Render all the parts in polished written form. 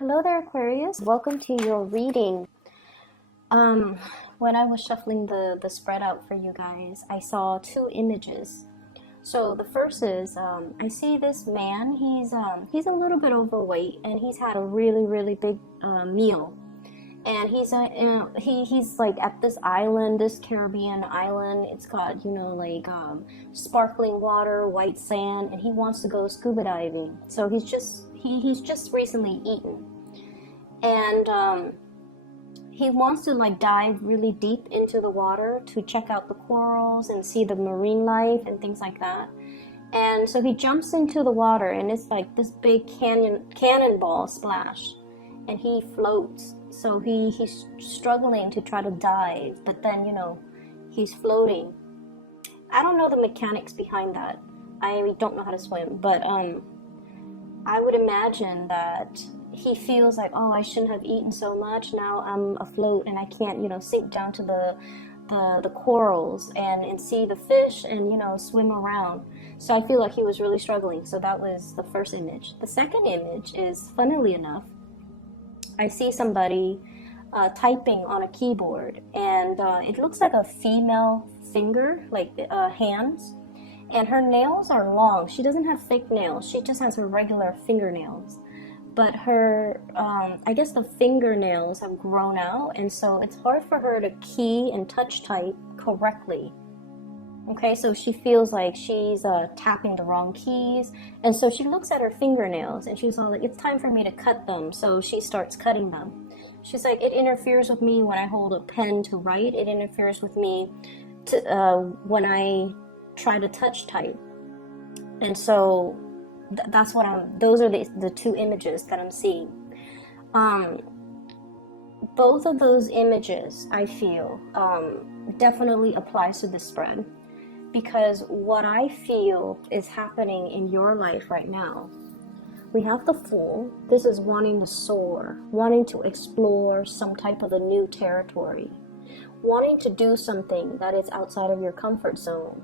Hello there, Aquarius. Welcome to your reading. When I was shuffling the spread out for you guys, I saw two images. So the first is I see this man. He's a little bit overweight, and he's had a really big meal. And he's like at this island, this Caribbean island. It's got sparkling water, white sand, and he wants to go scuba diving. So he's just recently eaten, and he wants to like dive really deep into the water to check out the corals and see the marine life and things like that. And so he jumps into the water, and it's like this big cannonball splash, and he floats. So he's struggling to try to dive, but then he's floating. I don't know the mechanics behind that. I don't know how to swim, but I would imagine that he feels like, oh, I shouldn't have eaten so much. Now I'm afloat and I can't, sink down to the corals and see the fish and, swim around. So I feel like he was really struggling. So that was the first image. The second image is, funnily enough, I see somebody typing on a keyboard, and it looks like a female finger, like hands. And her nails are long. She doesn't have fake nails. She just has her regular fingernails. But her, I guess the fingernails have grown out, and so it's hard for her to key and touch type correctly. Okay, so she feels like she's tapping the wrong keys, and so she looks at her fingernails, and she's all like, it's time for me to cut them, so she starts cutting them. She's like, it interferes with me when I hold a pen to write. It interferes with me when I try to touch type. And so that's what those are the two images that I'm seeing. Both of those images, I feel, definitely applies to this spread, because what I feel is happening in your life right now. We have the Fool. This is wanting to soar, wanting to explore some type of a new territory, wanting to do something that is outside of your comfort zone,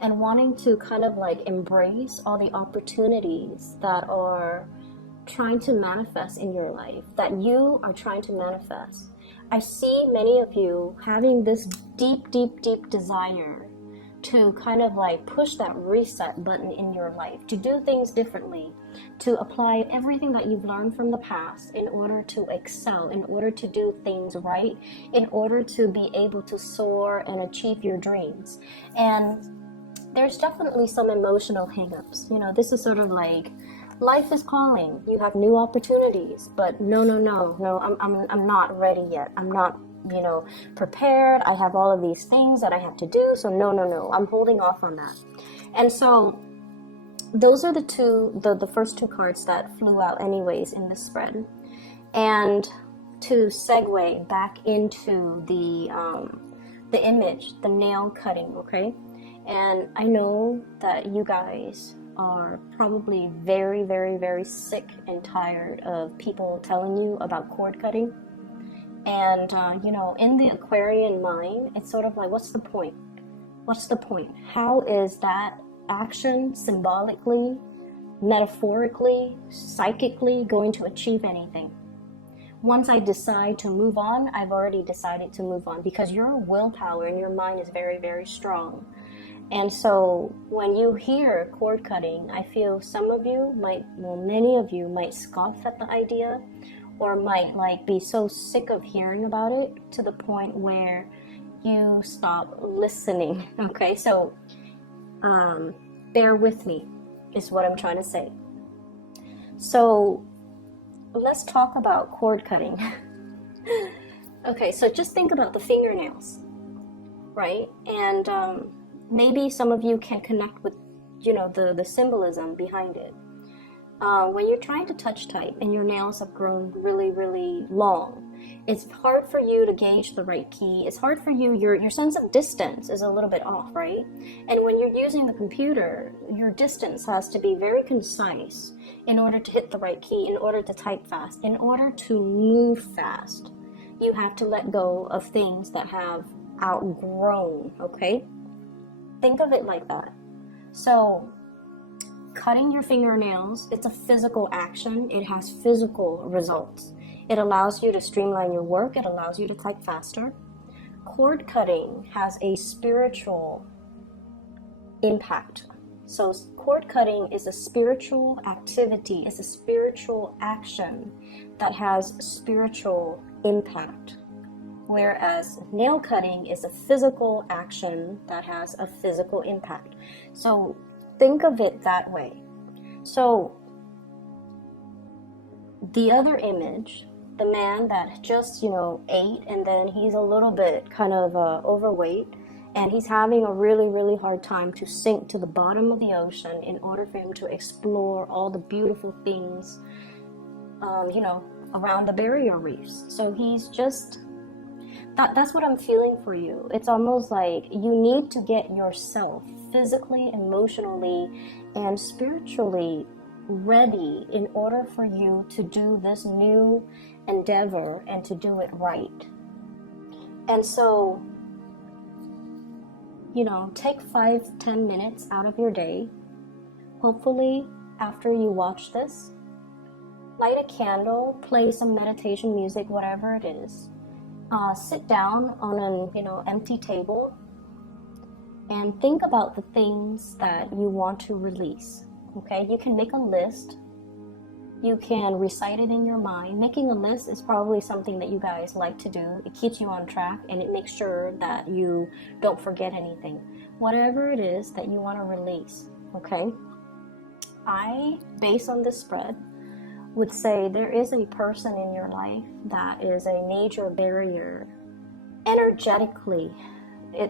and wanting to kind of like embrace all the opportunities that are trying to manifest in your life, that you are trying to manifest. I see many of you having this deep desire to kind of like push that reset button in your life, to do things differently, to apply everything that you've learned from the past in order to excel, in order to do things right, in order to be able to soar and achieve your dreams. And there's definitely some emotional hangups. This is sort of like life is calling. You have new opportunities, but no, I'm not ready yet. I'm not prepared. I have all of these things that I have to do. So no, I'm holding off on that. And so those are the first two cards that flew out anyways in this spread. And to segue back into the image, the nail cutting, okay? And I know that you guys are probably very sick and tired of people telling you about cord cutting. And, in the Aquarian mind, it's sort of like, what's the point? What's the point? How is that action symbolically, metaphorically, psychically going to achieve anything? Once I decide to move on, I've already decided to move on, because your willpower and your mind is very strong. And so when you hear cord cutting, I feel many of you might scoff at the idea, or might like be so sick of hearing about it to the point where you stop listening. Okay, so bear with me is what I'm trying to say. So let's talk about cord cutting. Okay, so just think about the fingernails, right? And maybe some of you can connect with the symbolism behind it. When you're trying to touch type and your nails have grown really long, it's hard for you to gauge the right key. It's hard for you, your sense of distance is a little bit off, right? And when you're using the computer, your distance has to be very concise in order to hit the right key, in order to type fast, in order to move fast. You have to let go of things that have outgrown, okay? Think of it like that. So cutting your fingernails, it's a physical action. It has physical results. It allows you to streamline your work. It allows you to type faster. Cord cutting has a spiritual impact. So cord cutting is a spiritual activity. It's a spiritual action that has spiritual impact. Whereas nail cutting is a physical action that has a physical impact. So think of it that way. So the other image, the man that just, ate, and then he's a little bit kind of overweight, and he's having a really, really hard time to sink to the bottom of the ocean in order for him to explore all the beautiful things, around the barrier reefs. So he's just, that's what I'm feeling for you. It's almost like you need to get yourself physically, emotionally, and spiritually ready in order for you to do this new endeavor and to do it right. And so, take 5-10 minutes out of your day. Hopefully, after you watch this, light a candle, play some meditation music, whatever it is. Sit down on an empty table and think about the things that you want to release. Okay, you can make a list. You can recite it in your mind. Making a list is probably something that you guys like to do. It keeps you on track and it makes sure that you don't forget anything. Whatever it is that you want to release, okay? I, based on this spread, would say there is a person in your life that is a major barrier energetically.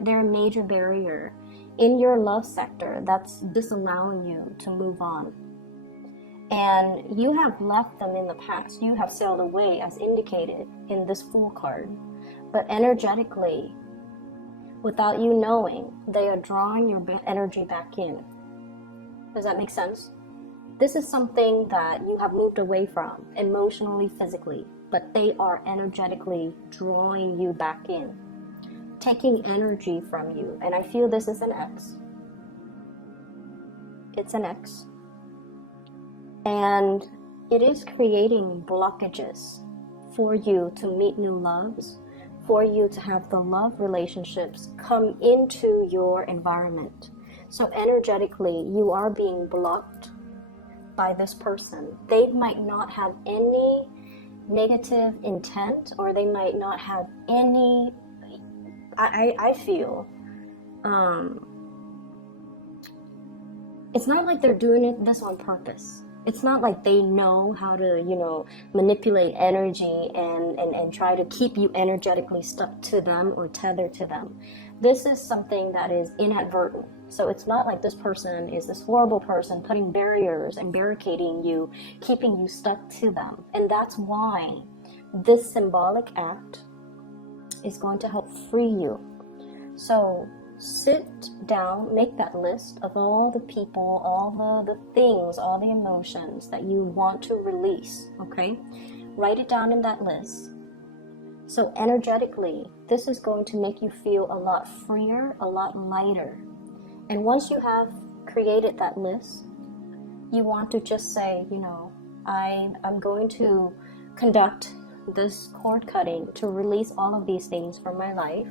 They're a major barrier in your love sector that's disallowing you to move on. And you have left them in the past. You have sailed away as indicated in this Fool card. But energetically, without you knowing, they are drawing your energy back in. Does that make sense? This is something that you have moved away from, emotionally, physically, but they are energetically drawing you back in, taking energy from you. And I feel this is an X. It's an X. And it is creating blockages for you to meet new loves, for you to have the love relationships come into your environment. So energetically, you are being blocked by this person. They might not have any negative intent, or they might not have any, I feel, it's not like they're doing this on purpose. It's not like they know how to, manipulate energy and try to keep you energetically stuck to them or tethered to them. This is something that is inadvertent. So it's not like this person is this horrible person putting barriers and barricading you, keeping you stuck to them. And that's why this symbolic act is going to help free you. So sit down, make that list of all the people, all the things, all the emotions that you want to release, okay? Write it down in that list. So energetically, this is going to make you feel a lot freer, a lot lighter. And once you have created that list, you want to just say, I'm going to conduct this cord cutting to release all of these things from my life.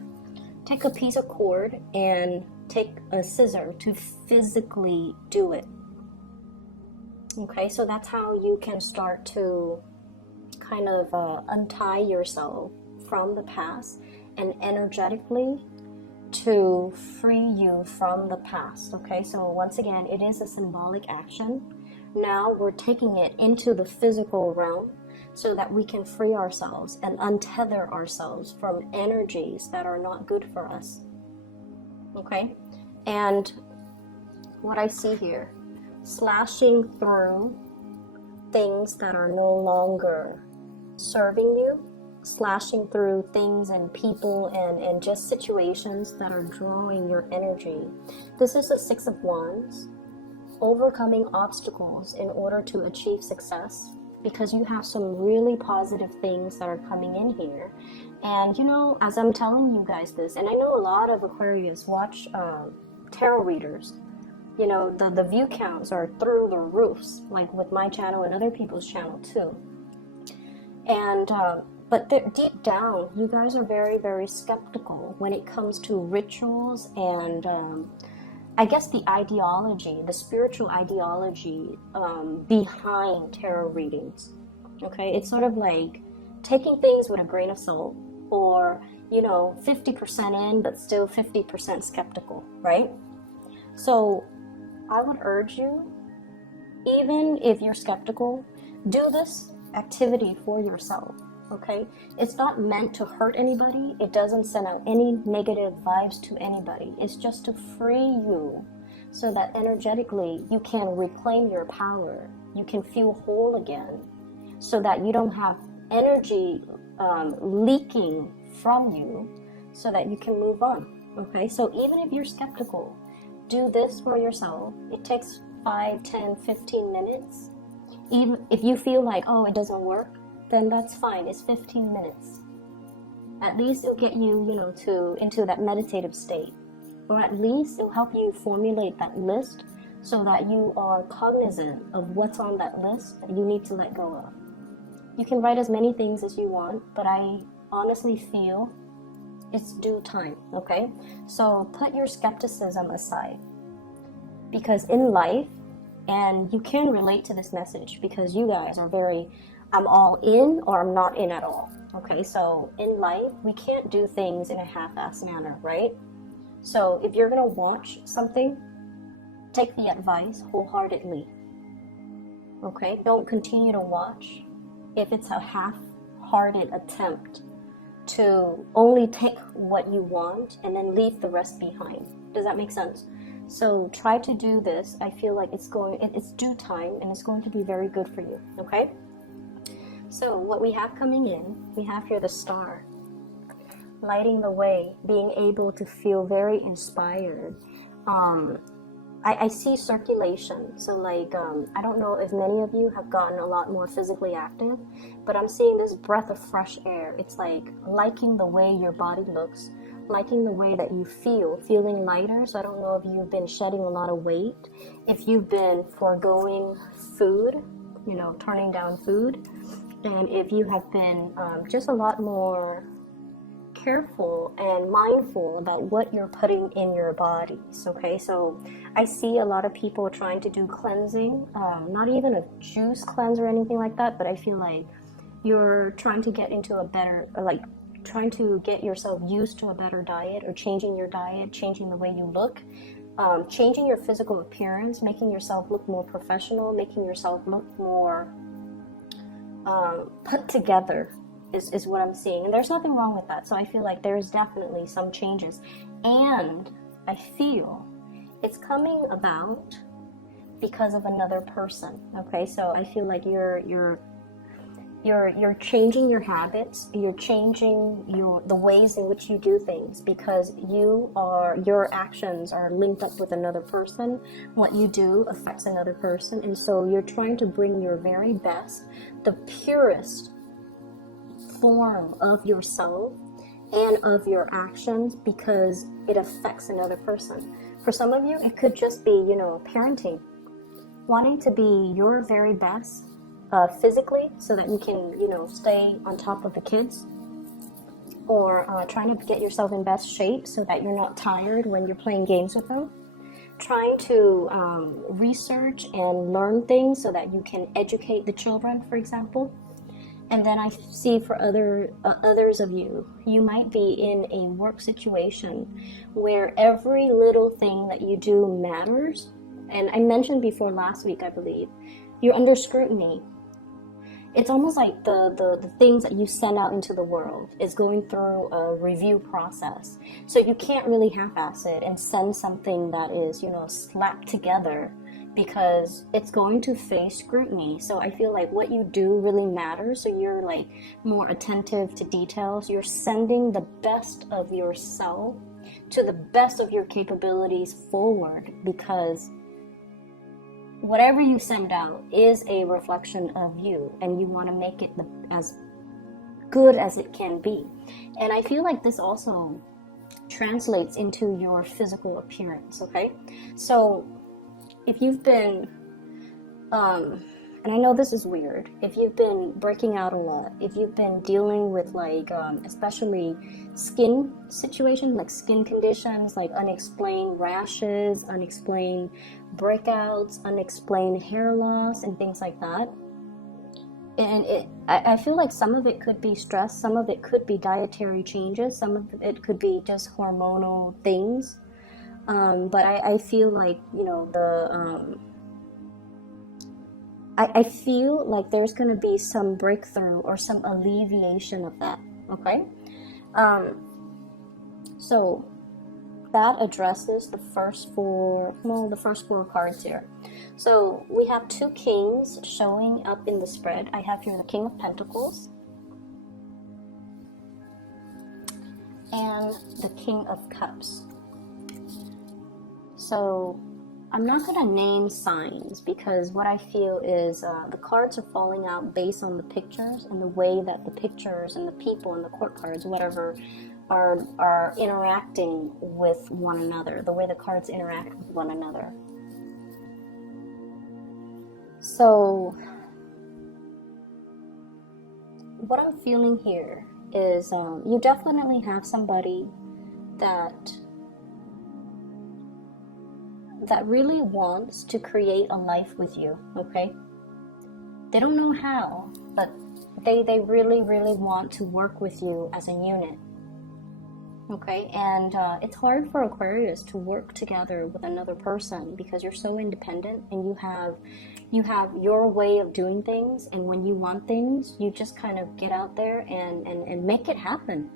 Take a piece of cord and take a scissor to physically do it. Okay, so that's how you can start to kind of untie yourself from the past and energetically to free you from the past. Okay, so once again, it is a symbolic action. Now we're taking it into the physical realm so that we can free ourselves and untether ourselves from energies that are not good for us. Okay, and what I see here, slashing through things that are no longer serving you, slashing through things and people and just situations that are drawing your energy. This is the Six of Wands, overcoming obstacles in order to achieve success, because you have some really positive things that are coming in here. And as I'm telling you guys this, and I know a lot of Aquarius watch tarot readers, You know, the view counts are through the roofs, like with my channel and other people's channel too. And but deep down, you guys are very, very skeptical when it comes to rituals and I guess the ideology, the spiritual ideology behind tarot readings. Okay, it's sort of like taking things with a grain of salt, or, you know, 50% in, but still 50% skeptical, right? So I would urge you, even if you're skeptical, do this activity for yourself, okay? It's not meant to hurt anybody. It doesn't send out any negative vibes to anybody. It's just to free you so that energetically you can reclaim your power. You can feel whole again so that you don't have energy leaking from you, so that you can move on, okay? So even if you're skeptical, do this for yourself. It takes 5, 10, 15 minutes. Even if you feel like, oh, it doesn't work, then that's fine. It's 15 minutes. At least it'll get you, you know, into that meditative state. Or at least it'll help you formulate that list so that you are cognizant of what's on that list that you need to let go of. You can write as many things as you want, but I honestly feel it's due time, okay? So put your skepticism aside, because in life, and you can relate to this message because you guys are very, I'm all in or I'm not in at all, okay? So in life, we can't do things in a half-ass manner, right? So if you're gonna watch something, take the advice wholeheartedly, okay? Don't continue to watch if it's a half-hearted attempt to only take what you want and then leave the rest behind. Does that make sense? So try to do this. I feel like it's due time and it's going to be very good for you, okay? So what we have coming in, we have here the star, lighting the way, being able to feel very inspired. I see circulation. So like, I don't know if many of you have gotten a lot more physically active, but I'm seeing this breath of fresh air. It's like liking the way your body looks, liking the way that you feel, feeling lighter. So I don't know if you've been shedding a lot of weight, if you've been foregoing food, you know, turning down food, and if you have been just a lot more careful and mindful about what you're putting in your bodies, okay? So I see a lot of people trying to do cleansing, not even a juice cleanse or anything like that, but I feel like you're trying to get into a better, like trying to get yourself used to a better diet, or changing your diet, changing the way you look, changing your physical appearance, making yourself look more professional, making yourself look more put together, is what I'm seeing. And there's nothing wrong with that. So I feel like there's definitely some changes. And I feel it's coming about because of another person. Okay, so I feel like you're changing your habits, you're changing the ways in which you do things, because your actions are linked up with another person. What you do affects another person, and so you're trying to bring your very best, the purest form of yourself and of your actions, because it affects another person. For some of you, it could just be, you know, parenting, wanting to be your very best physically so that you can, you know, stay on top of the kids, or trying to get yourself in best shape so that you're not tired when you're playing games with them, trying to research and learn things so that you can educate the children, for example. And then I see for others of you, you might be in a work situation where every little thing that you do matters. And I mentioned before last week, I believe, you're under scrutiny. It's almost like the things that you send out into the world is going through a review process. So you can't really half-ass it and send something that is, you know, slapped together, because it's going to face scrutiny. So I feel like what you do really matters. So you're like more attentive to details. You're sending the best of yourself to the best of your capabilities forward, because whatever you send out is a reflection of you, and you want to make it as good as it can be. And I feel like this also translates into your physical appearance, okay? So if you've been, and I know this is weird, if you've been breaking out a lot, if you've been dealing with like, especially skin situations, like skin conditions, like unexplained rashes, unexplained breakouts, unexplained hair loss, and things like that. And I feel like some of it could be stress, some of it could be dietary changes, some of it could be just hormonal things. But I feel like, I feel like there's going to be some breakthrough or some alleviation of that, okay? So that addresses the first four cards here. So we have two kings showing up in the spread. I have here the King of Pentacles and the King of Cups. So I'm not going to name signs because what I feel is the cards are falling out based on the pictures and the way that the pictures and the people and the court cards, whatever, are interacting with one another, the way the cards interact with one another. So what I'm feeling here is you definitely have somebody that really wants to create a life with you, okay? They don't know how, but they really, really want to work with you as a unit, okay? And it's hard for Aquarius to work together with another person because you're so independent and you have your way of doing things, and when you want things, you just kind of get out there and make it happen.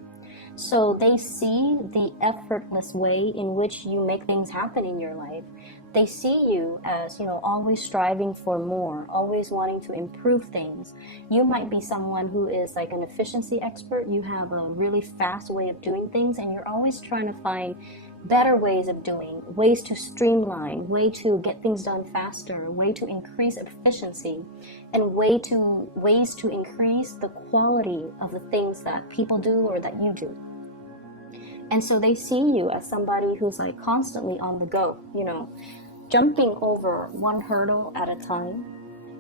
So they see the effortless way in which you make things happen in your life. They see you as, always striving for more, always wanting to improve things. You might be someone who is like an efficiency expert. You have a really fast way of doing things, and you're always trying to find better ways of doing, ways to streamline, way to get things done faster, way to increase efficiency, and ways to increase the quality of the things that people do or that you do. And so they see you as somebody who's like constantly on the go, jumping over one hurdle at a time.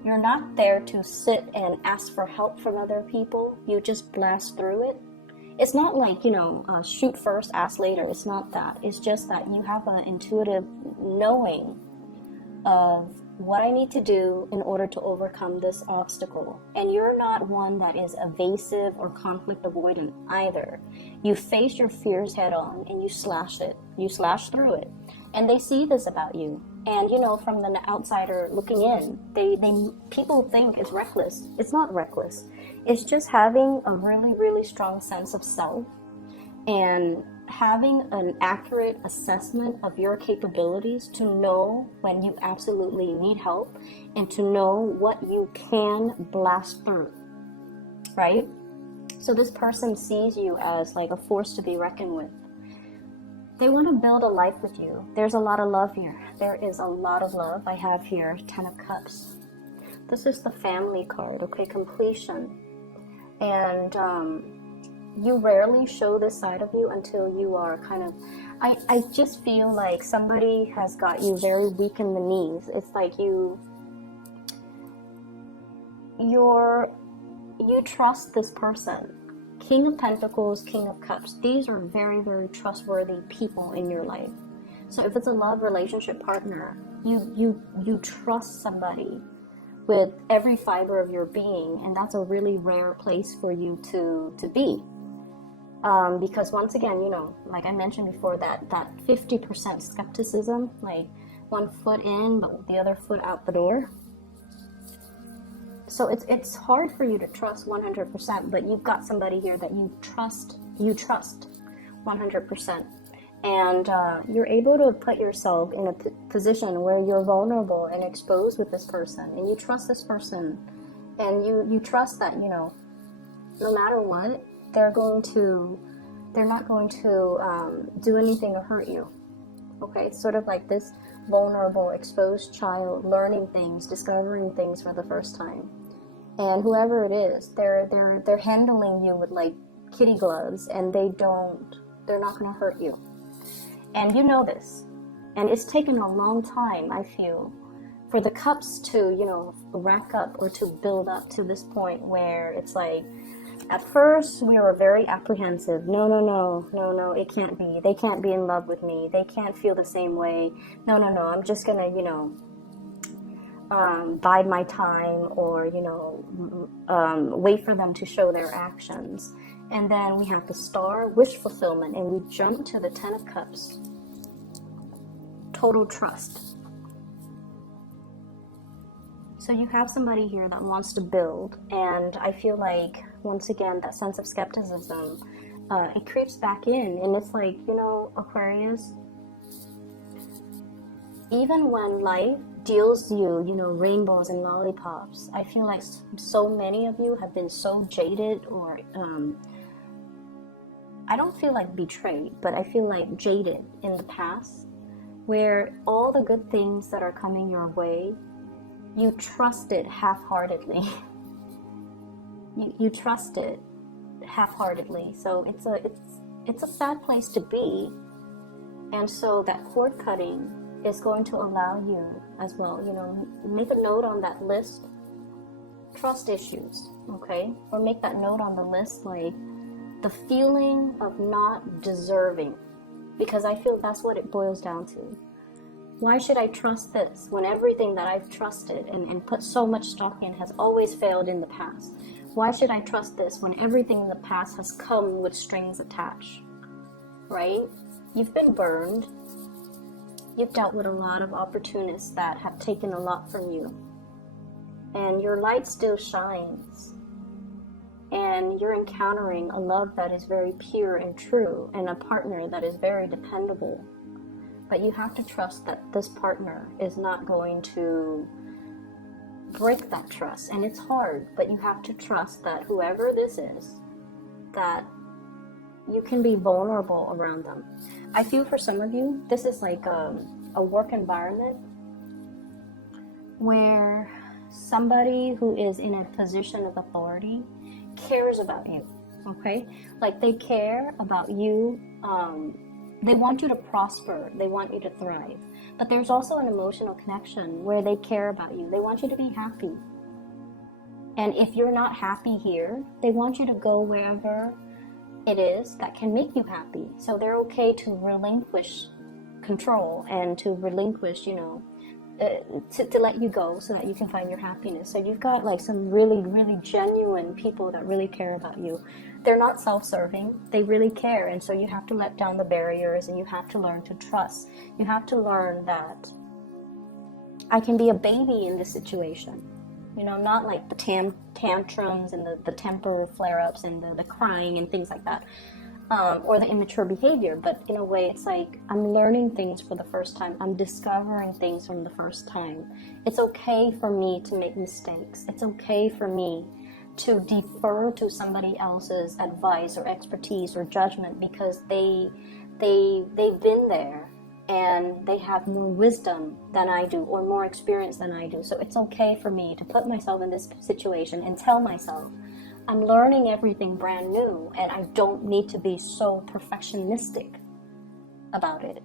You're not there to sit and ask for help from other people. You just blast through it. It's not like, shoot first, ask later. It's not that. It's just that you have an intuitive knowing of what I need to do in order to overcome this obstacle. And you're not one that is evasive or conflict avoidant either. You face your fears head on and you slash it. You slash through it. And they see this about you. And, from the outsider looking in, people think it's reckless. It's not reckless. It's just having a really, really strong sense of self and having an accurate assessment of your capabilities to know when you absolutely need help and to know what you can blast through, right? So this person sees you as like a force to be reckoned with. They want to build a life with you. There's a lot of love here. There is a lot of love. I have here 10 of Cups. This is the family card, okay, completion. And you rarely show this side of you until you are kind of, I just feel like somebody has got you very weak in the knees. It's like you trust this person. King of Pentacles, King of Cups. These are very, very trustworthy people in your life. So if it's a love relationship partner, you trust somebody with every fiber of your being, and that's a really rare place for you to be. Because once again, like I mentioned before, that 50% skepticism, like one foot in, but the other foot out the door. So it's hard for you to trust 100%, but you've got somebody here that you trust 100%. And you're able to put yourself in a position where you're vulnerable and exposed with this person, and you trust this person, and you trust that, no matter what, they're not going to do anything to hurt you. Okay, it's sort of like this vulnerable, exposed child learning things, discovering things for the first time. And whoever it is, they're handling you with like kitty gloves, and they're not going to hurt you. And you know this. And it's taken a long time, I feel, for the cups to, you know, rack up or to build up to this point where it's like, at first we were very apprehensive. No, it can't be. They can't be in love with me. They can't feel the same way. No, I'm just gonna, you know, bide my time, or, you know, wait for them to show their actions. And then we have the Star, wish fulfillment, and we jump to the Ten of Cups, total trust. So you have somebody here that wants to build, and I feel like, once again, that sense of skepticism, it creeps back in, and it's like, you know, Aquarius, even when life deals you, you know, rainbows and lollipops, I feel like so many of you have been so jaded, or I don't feel like betrayed, but I feel like jaded in the past, where all the good things that are coming your way, you trust it half-heartedly. you trust it half-heartedly. So it's a sad place to be. And so that cord cutting is going to allow you as well, you know, make a note on that list, trust issues, okay? Or make that note on the list, like the feeling of not deserving, because I feel that's what it boils down to. Why should I trust this when everything that I've trusted and put so much stock in has always failed in the past? Why should I trust this when everything in the past has come with strings attached? Right? You've been burned. You've dealt with a lot of opportunists that have taken a lot from you. And your light still shines. And you're encountering a love that is very pure and true, and a partner that is very dependable. But you have to trust that this partner is not going to break that trust. And it's hard, but you have to trust that whoever this is, that you can be vulnerable around them. I feel for some of you, this is like a work environment where somebody who is in a position of authority cares about you, okay? Like they care about you. They want you to prosper. They want you to thrive. But there's also an emotional connection where they care about you. They want you to be happy. And if you're not happy here, they want you to go wherever it is that can make you happy. So they're okay to relinquish control and to relinquish, you know, to let you go so that you can find your happiness. So you've got like some really, really genuine people that really care about you. They're not self-serving. They really care. And so you have to let down the barriers, and you have to learn to trust. You have to learn that I can be a baby in this situation. You know, not like the tantrums and the temper flare-ups and the crying and things like that. Or the immature behavior, but in a way it's like I'm learning things for the first time. I'm discovering things from the first time. It's okay for me to make mistakes. It's okay for me to defer to somebody else's advice or expertise or judgment, because they've been there and they have more wisdom than I do, or more experience than I do. So it's okay for me to put myself in this situation and tell myself, I'm learning everything brand new, and I don't need to be so perfectionistic about it,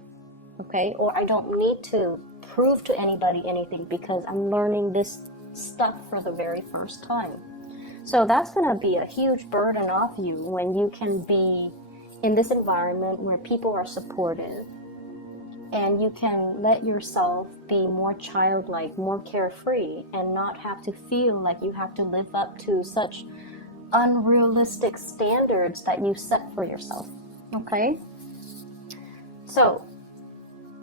okay? Or I don't need to prove to anybody anything, because I'm learning this stuff for the very first time. So that's going to be a huge burden off you when you can be in this environment where people are supportive, and you can let yourself be more childlike, more carefree, and not have to feel like you have to live up to such unrealistic standards that you set for yourself, okay? So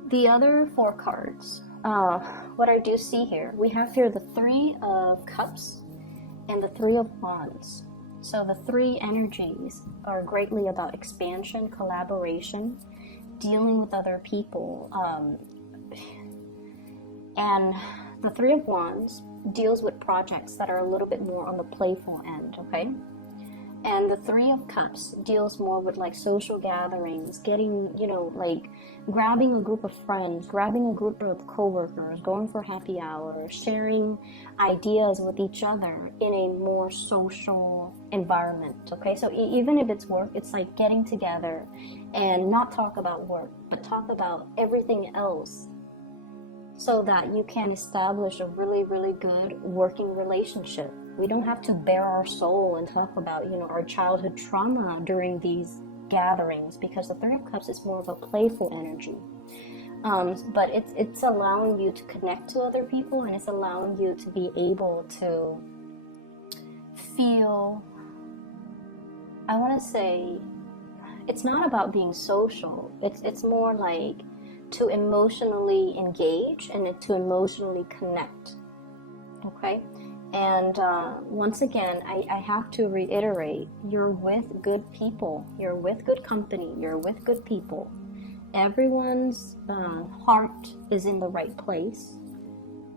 the other four cards, what I do see here, we have here the Three of Cups and the Three of Wands. So the three energies are greatly about expansion, collaboration, dealing with other people, and the Three of Wands deals with projects that are a little bit more on the playful end, okay? And the Three of Cups deals more with like social gatherings, getting, you know, like grabbing a group of friends, grabbing a group of coworkers, going for happy hour, sharing ideas with each other in a more social environment, okay? So even if it's work, it's like getting together and not talk about work, but talk about everything else, so that you can establish a really, really good working relationship. We don't have to bare our soul and talk about, our childhood trauma during these gatherings, because the Three of Cups is more of a playful energy. But it's allowing you to connect to other people, and it's allowing you to be able to feel, I want to say, it's not about being social. It's more like to emotionally engage and to emotionally connect. Okay? And once again, I have to reiterate, you're with good people. You're with good company. You're with good people. Everyone's heart is in the right place.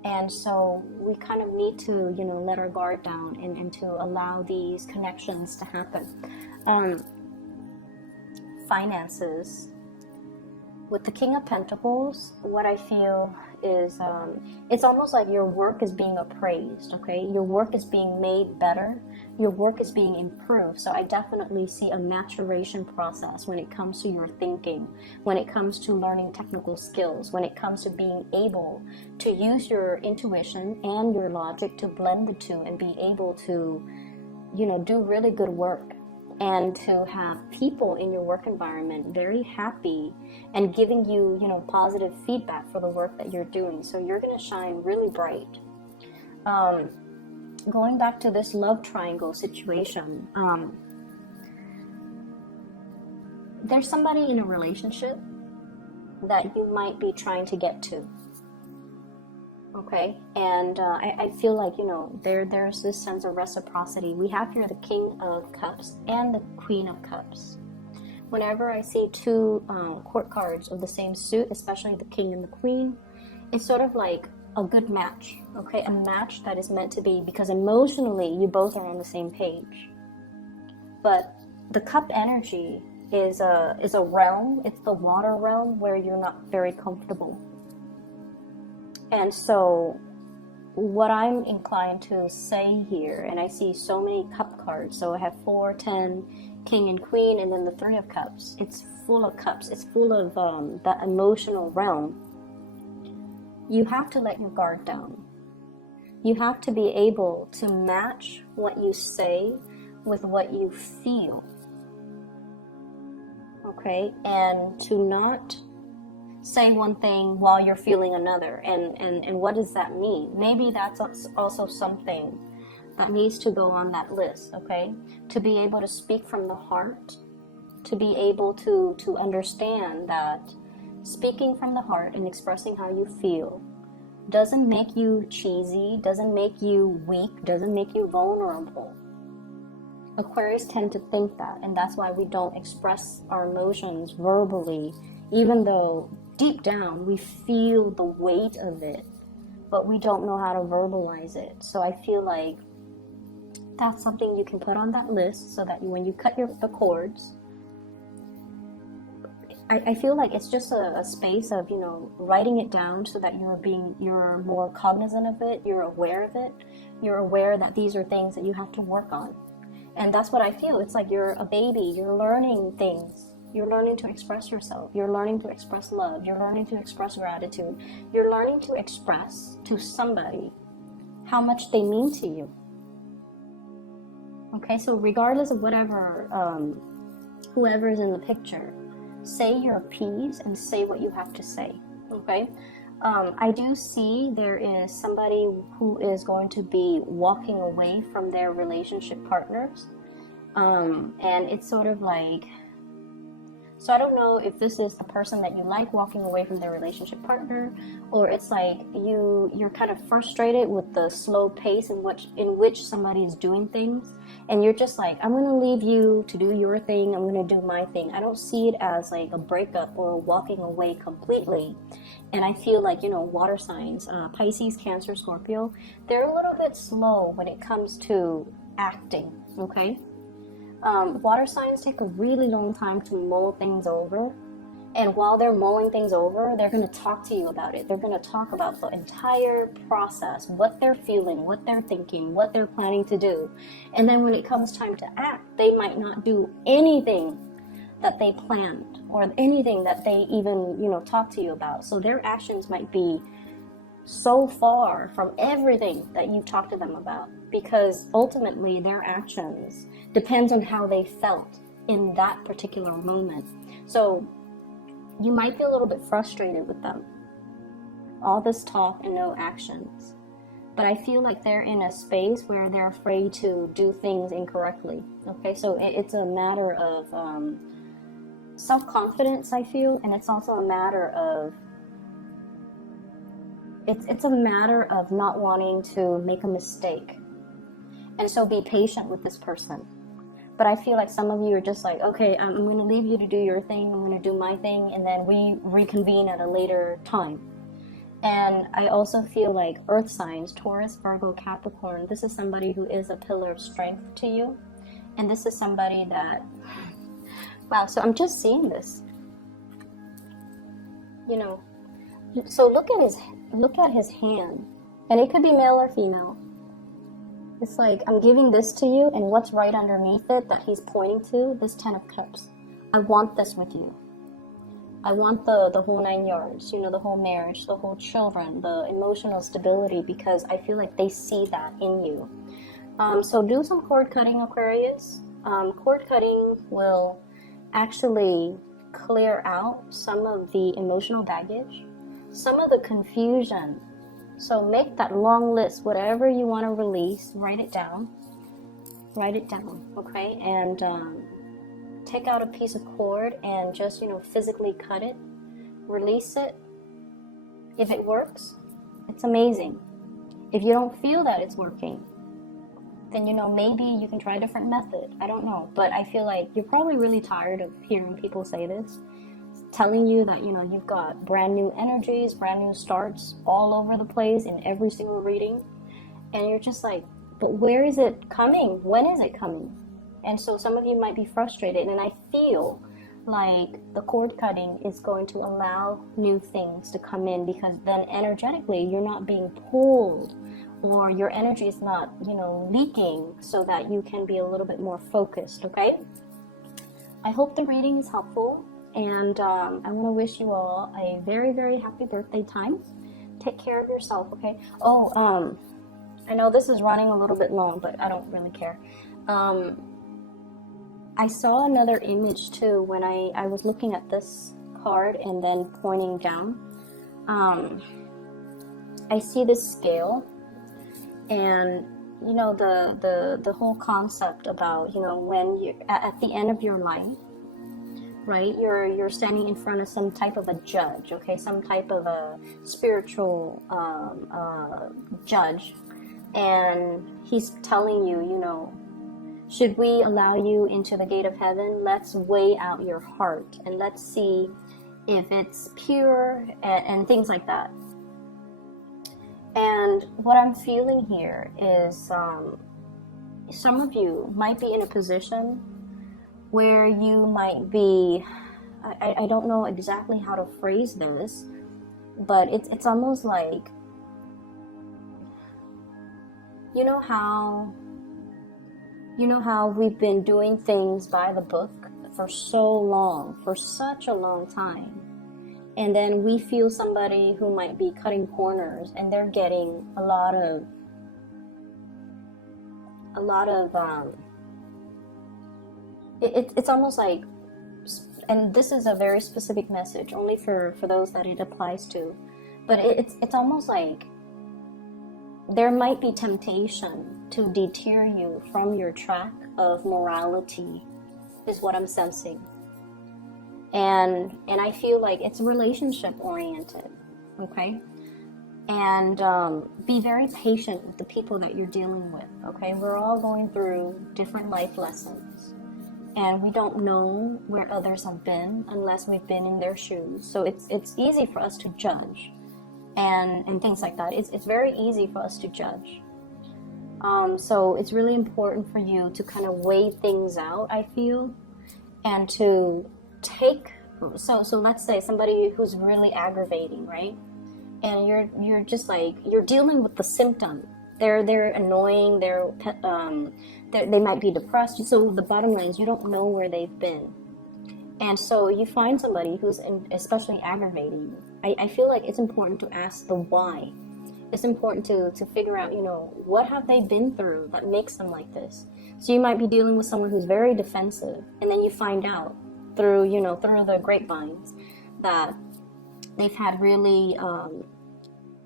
And so we kind of need to, let our guard down and to allow these connections to happen. Finances. With the King of Pentacles, what I feel is it's almost like your work is being appraised, okay? Your work is being made better. Your work is being improved. So I definitely see a maturation process when it comes to your thinking, when it comes to learning technical skills, when it comes to being able to use your intuition and your logic to blend the two and be able to, do really good work. And to have people in your work environment very happy and giving you, positive feedback for the work that you're doing. So you're going to shine really bright. Going back to this love triangle situation, there's somebody in a relationship that you might be trying to get to. Okay, and I feel like, there's this sense of reciprocity. We have here the King of Cups and the Queen of Cups. Whenever I see two court cards of the same suit, especially the King and the Queen, it's sort of like a good match, okay? A match that is meant to be, because emotionally you both are on the same page. But the cup energy is a realm, it's the water realm where you're not very comfortable. And so what I'm inclined to say here, and I see so many cup cards, so I have 4, 10, King and Queen, and then the Three of Cups. It's full of cups. It's full of that emotional realm. You have to let your guard down. You have to be able to match what you say with what you feel. Okay? And to not say one thing while you're feeling another. And what does that mean? Maybe that's also something that needs to go on that list, okay? To be able to speak from the heart, to be able to understand that speaking from the heart and expressing how you feel doesn't make you cheesy, doesn't make you weak, doesn't make you vulnerable. Aquarius tend to think that, and that's why we don't express our emotions verbally, even though deep down we feel the weight of it, but we don't know how to verbalize it. So I feel like that's something you can put on that list, so that when you cut the cords, I feel like it's just a space of, writing it down so that you're more cognizant of it, you're aware of it, you're aware that these are things that you have to work on. And that's what I feel. It's like you're a baby, you're learning things. You're learning to express yourself. You're learning to express love. You're learning to express gratitude. You're learning to express to somebody how much they mean to you. Okay, so regardless of whatever, whoever is in the picture, say your piece and say what you have to say. Okay, I do see there is somebody who is going to be walking away from their relationship partners, and it's sort of like, so I don't know if this is the person that you like walking away from their relationship partner, or it's like you're kind of frustrated with the slow pace in which somebody is doing things, and you're just like, I'm going to leave you to do your thing, I'm going to do my thing. I don't see it as like a breakup or walking away completely. And I feel like, water signs, Pisces, Cancer, Scorpio, they're a little bit slow when it comes to acting, okay? Water signs take a really long time to mull things over. And while they're mulling things over, they're going to talk to you about it. They're going to talk about the entire process, what they're feeling, what they're thinking, what they're planning to do. And then when it comes time to act, they might not do anything that they planned or anything that they even, talk to you about. So their actions might be so far from everything that you've talked to them about, because ultimately their actions depends on how they felt in that particular moment. So you might be a little bit frustrated with them. All this talk and no actions. But I feel like they're in a space where they're afraid to do things incorrectly. Okay, so it's a matter of self-confidence, I feel, and it's also a matter of it's a matter of not wanting to make a mistake. And so be patient with this person. But I feel like some of you are just like, okay, I'm going to leave you to do your thing, I'm going to do my thing, and then we reconvene at a later time. And I also feel like earth signs, Taurus, Virgo, Capricorn, this is somebody who is a pillar of strength to you. And this is somebody that, wow, so I'm just seeing this. You know, so look at his hand. And it could be male or female. It's like, I'm giving this to you, and what's right underneath it that he's pointing to, this 10 of Cups. I want this with you. I want the whole 9 yards, you know, the whole marriage, the whole children, the emotional stability, because I feel like they see that in you. So do some cord cutting, Aquarius. Cord cutting will actually clear out some of the emotional baggage, some of the confusion. So make that long list, whatever you want to release, write it down, okay? And take out a piece of cord and just, you know, physically cut it, release it. If it works, it's amazing. If you don't feel that it's working, then, you know, maybe you can try a different method. I don't know, but I feel like you're probably really tired of hearing people say this, telling you that, you know, you've got brand new energies, brand new starts all over the place in every single reading, and you're just like, but where is it coming? When is it coming? And so some of you might be frustrated, and I feel like the cord cutting is going to allow new things to come in, because then energetically you're not being pulled, or your energy is not, you know, leaking, so that you can be a little bit more focused, okay? I hope the reading is helpful, and I want to wish you all a very, very happy birthday time. Take care of yourself, okay? Oh, I know this is running a little bit long, but I don't really care. I saw another image too when I was looking at this card and then pointing down. I see this scale, and you know, the whole concept about, you know, when you're at the end of your life, right? You're standing in front of some type of a judge, okay? Some type of a spiritual judge, and he's telling you, you know, should we allow you into the gate of heaven? Let's weigh out your heart and let's see if it's pure and things like that. And what I'm feeling here is some of you might be in a position where you might be, I don't know exactly how to phrase this, but it's almost like, you know how we've been doing things by the book for so long, for such a long time, and then we feel somebody who might be cutting corners, and they're getting a lot of it's almost like, and this is a very specific message only for those that it applies to, but it's almost like there might be temptation to deter you from your track of morality, is what I'm sensing. And I feel like it's relationship oriented, okay? And be very patient with the people that you're dealing with, okay? We're all going through different life lessons, and we don't know where others have been unless we've been in their shoes. So it's easy for us to judge and things like that. It's very easy for us to judge. So it's really important for you to kind of weigh things out, I feel, and to take, so let's say somebody who's really aggravating, right? And you're just like, you're dealing with the symptom. They're annoying, they might be depressed. So the bottom line is you don't know where they've been. And so you find somebody who's especially aggravating you. I feel like it's important to ask the why. it's important to figure out, you know, what have they been through that makes them like this. So you might be dealing with someone who's very defensive, and then you find out through, you know, through the grapevines that they've had really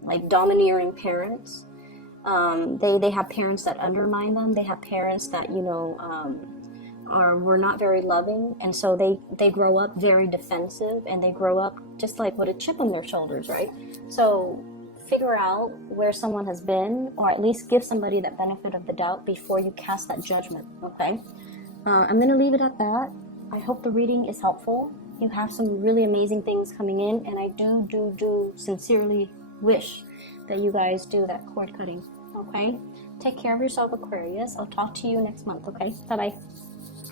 like domineering parents. They have parents that undermine them. They have parents that, you know, were not very loving, and so they grow up very defensive, and they grow up just like with a chip on their shoulders, right? So figure out where someone has been, or at least give somebody that benefit of the doubt before you cast that judgment. Okay, I'm gonna leave it at that. I hope the reading is helpful. You have some really amazing things coming in, and I do sincerely wish that you guys do that cord cutting. Okay, take care of yourself, Aquarius. I'll talk to you next month. Okay, bye bye.